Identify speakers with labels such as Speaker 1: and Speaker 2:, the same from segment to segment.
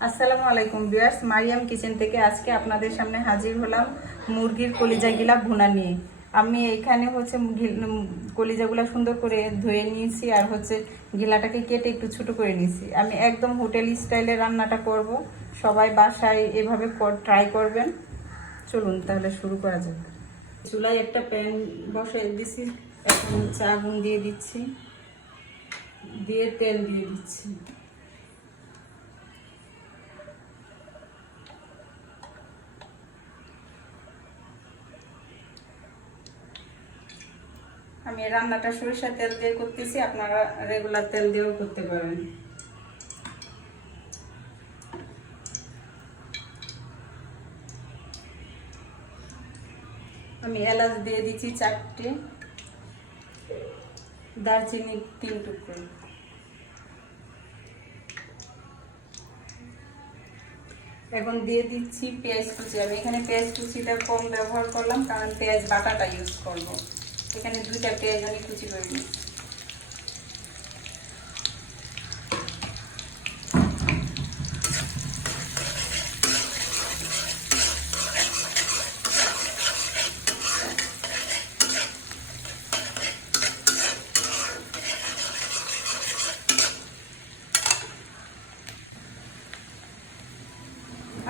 Speaker 1: আসসালামু আলাইকুম বিয়ার্স মারিয়াম কিচেন থেকে আজকে আপনাদের সামনে হাজির হলাম মুরগির কলিজা গিলা ভুনা নিয়ে। আমি এখানে হচ্ছে গিল- কলিজাগুলা সুন্দর করে ধুয়ে নিয়েছি আর হচ্ছে গিলাটাকে কেটে একটু ছোট করে নিয়েছি। আমি একদম হোটেল স্টাইলে রান্নাটা করব। সবাই বাসায় এভাবে ট্রাই করবেন। চলুন তাহলে শুরু করা যাক। চুলায় একটা প্যান বসে দিছি, এখন চা আগুন দিয়ে দিচ্ছি, দিয়ে তেল দিয়ে দিচ্ছি। আমি রান্নাটা সরিষার তেল দিয়ে করতেছি, আপনারা রেগুলার তেল দিয়েও করতে পারেন। আমি এলাচ দিয়ে দিচ্ছি চারটে। দারচিনি তিন টুকরো। এখন দিয়ে দিচ্ছি পেঁয়াজ কুচি। আমি এখানে পেঁয়াজ কুচিটা কম ব্যবহার করলাম, কারণ পেঁয়াজ বাটাটা ইউজ করব। এখানে দুইটা পেঁয়াজ আমি কুচি করে নিচ্ছি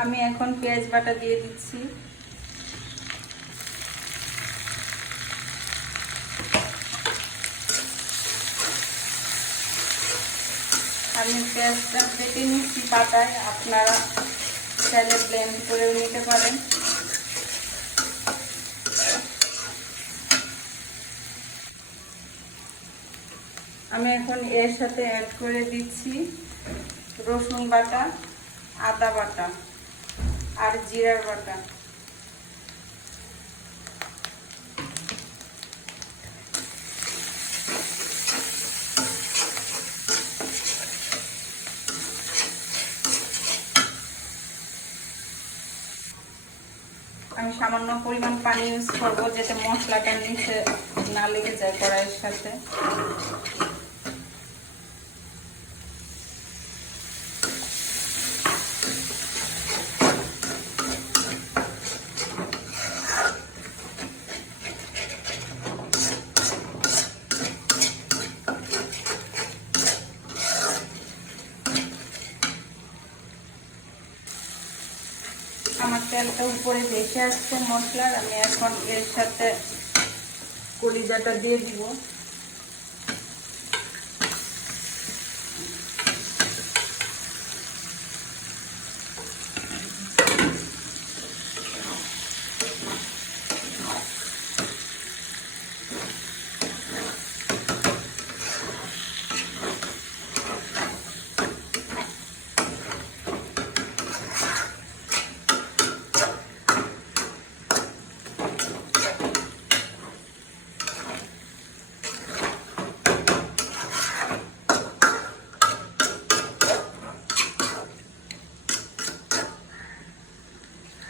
Speaker 1: আমি এখন পেঁয়াজ বাটা দিয়ে দিচ্ছি। আমি পেঁয়াজটা কেটে নিচ্ছি পাতায়। আপনারা চাইলে ব্লেন্ড করেও নিতে পারেন। আমি এখন এর সাথে অ্যাড করে দিচ্ছি রসুন বাটা, আদা বাটা আর জিরার বাটা আমি সামান্য পরিমাণ পানি ইউজ করব যাতে মশলাটা নিচে না লেগে যায় কড়াইয়ের সাথে। আমার তেলটা উপরে বেশি আসছে মশলার আমি এখন এর সাথে কলিজাটা দিয়ে দিব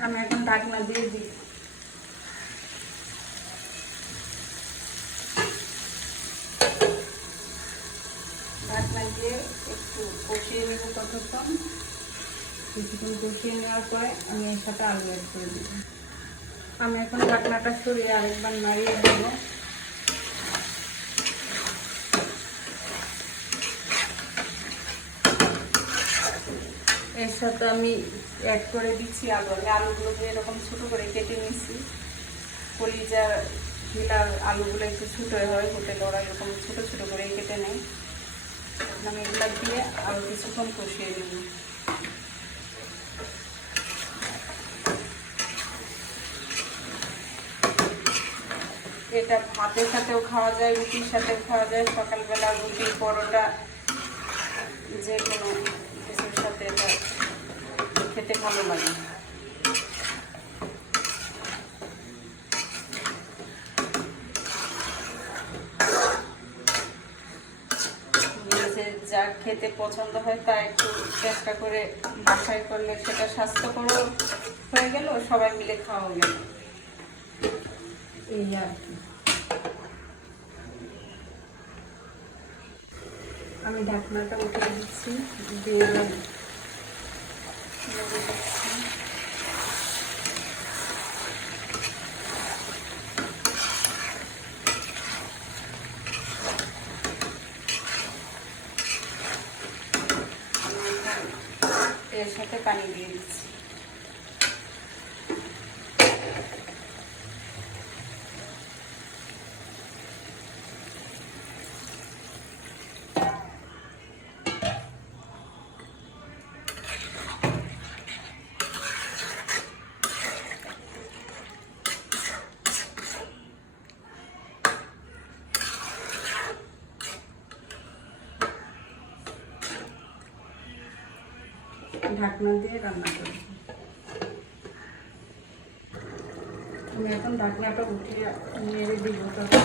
Speaker 1: আমি এখন ঢাকনা দিয়ে দিই ঢাকনা দিয়ে একটু কষিয়ে কষিয়ে নেওয়ার পরে আমি এর সাথে আলু অ্যাড করে আমি এখন ঢাকনাটা সরিয়ে আরেকবার নাড়িয়ে দেবো। এর সাথে আমি অ্যাড করে দিচ্ছি আলু। আমি আলুগুলোকে এরকম ছোটো করে কেটে নিচ্ছি কলিজার আলুগুলো একটু ছোটো হয়, হোটেল ওরা এরকম ছোটো ছোটো করে কেটে নেয়। আমি এগুলো দিয়ে আলু কিছুক্ষণ কষিয়ে নেব। এটা ভাতের সাথেও খাওয়া যায়, রুটির সাথেও খাওয়া যায়। সকালবেলা রুটি পরোটা, যে কোনো কিছুর সাথে এটা খেতে ভালো লাগে যে যা খেতে পছন্দ হয়, তা একটু চেষ্টা করে বাসায় করলে সেটা স্বাস্থ্যকরও হয়ে গেল, সবাই মিলে খাওয়া গেল। এই আর কি। আমি ঢাকনাটা উঠে দিচ্ছি, দিয়ে সাথে পানি দিয়ে দিচ্ছি। ঢাকনা দিয়ে রান্না করব আমি এখন ঢাকনাটা উঠিয়ে নেড়ে দিব রান্না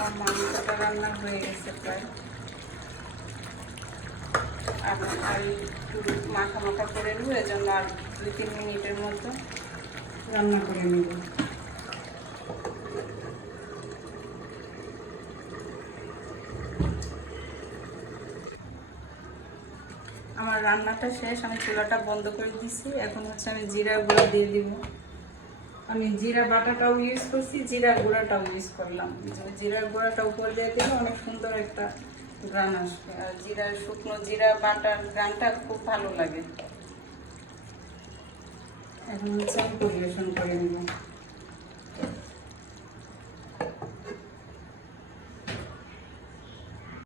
Speaker 1: আর মাংসটা রান্না হয়ে গেছে প্রায়। আর করে নেব, এজন্য আর দুই তিন মিনিটের মতো রান্না করে নেব আমার রান্নাটা শেষ, আমি চুলাটা বন্ধ করে দিছি। এখন হচ্ছে আমি জিরা গুঁড়া দিয়ে দিব। আমি জিরা বাটাটাও ইউজ করছি জিরা গুঁড়াটাও ইউজ করলাম। যে জিরা গুঁড়াটা উপর দিয়ে দিলে অনেক সুন্দর একটা গ্রান আসবে। আর জিরা, শুকনো জিরা বাটার গ্রানটা খুব ভালো লাগে। এখন হচ্ছে আমি পরিবেশন করে নেব।